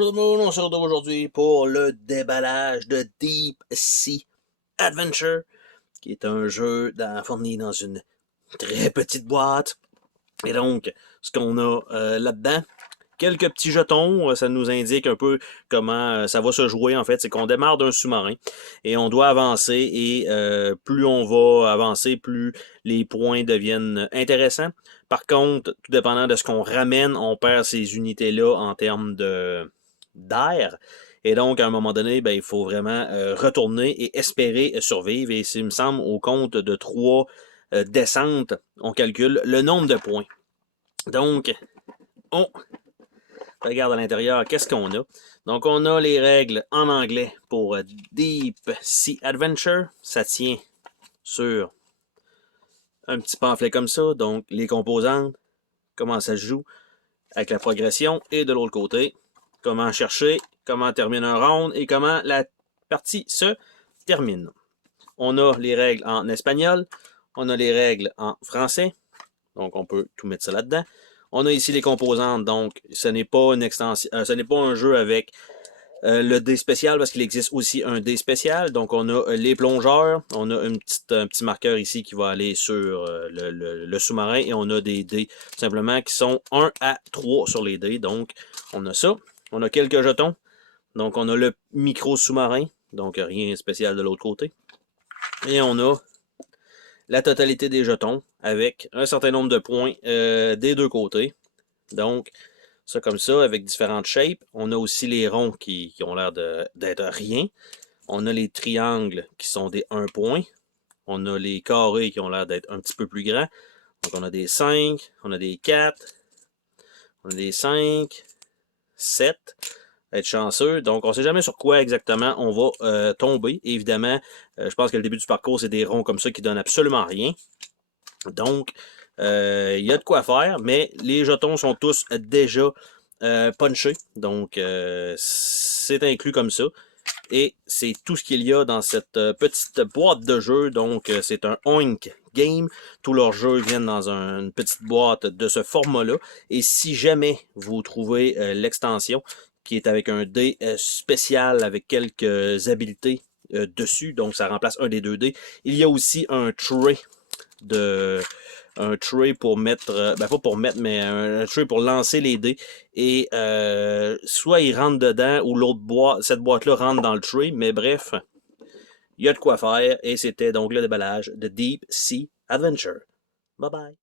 Bonjour tout le monde, on se retrouve aujourd'hui pour le déballage de Deep Sea Adventure, qui est un jeu fourni dans une très petite boîte. Et donc, ce qu'on a là-dedans, quelques petits jetons, ça nous indique un peu comment ça va se jouer en fait. C'est qu'on démarre d'un sous-marin et on doit avancer et plus on va avancer, plus les points deviennent intéressants. Par contre, tout dépendant de ce qu'on ramène, on perd ces unités-là en termes d'air. Et donc, à un moment donné, ben, il faut vraiment retourner et espérer survivre. Et s'il me semble, au compte de 3 descentes, on calcule le nombre de points. Donc, on regarde à l'intérieur, qu'est-ce qu'on a? Donc, on a les règles en anglais pour Deep Sea Adventure. Ça tient sur un petit pamphlet comme ça. Donc, les composantes, comment ça se joue avec la progression. Et de l'autre côté, comment chercher, comment termine un round et comment la partie se termine. On a les règles en espagnol. On a les règles en français. Donc, on peut tout mettre ça là-dedans. On a ici les composantes, donc ce n'est pas une extension, ce n'est pas un jeu avec le dé spécial parce qu'il existe aussi un dé spécial. Donc on a les plongeurs, on a un petit marqueur ici qui va aller sur le sous-marin et on a des dés simplement qui sont 1 à 3 sur les dés. Donc on a ça. On a quelques jetons. Donc on a le micro sous-marin, donc rien de spécial de l'autre côté. Et on a la totalité des jetons avec un certain nombre de points des deux côtés. Donc, ça comme ça, avec différentes shapes. On a aussi les ronds qui ont l'air d'être rien. On a les triangles qui sont des 1 point. On a les carrés qui ont l'air d'être un petit peu plus grands. Donc, on a des 5, on a des 4, on a des 5, 7. Être chanceux. Donc, on ne sait jamais sur quoi exactement on va tomber. Et évidemment, je pense que le début du parcours, c'est des ronds comme ça qui donnent absolument rien. Donc, il y a de quoi faire, mais les jetons sont tous déjà punchés. Donc, c'est inclus comme ça. Et c'est tout ce qu'il y a dans cette petite boîte de jeu. Donc, c'est un Oink Game. Tous leurs jeux viennent dans une petite boîte de ce format-là. Et si jamais vous trouvez l'extension, qui est avec un dé spécial avec quelques habiletés dessus, donc ça remplace un des 2 dés, il y a aussi un tray pour mettre, pas pour mettre, mais un tray pour lancer les dés. Et soit il rentre dedans ou l'autre boîte, cette boîte-là rentre dans le tray. Mais bref, il y a de quoi faire. Et c'était donc le déballage de Deep Sea Adventure. Bye bye.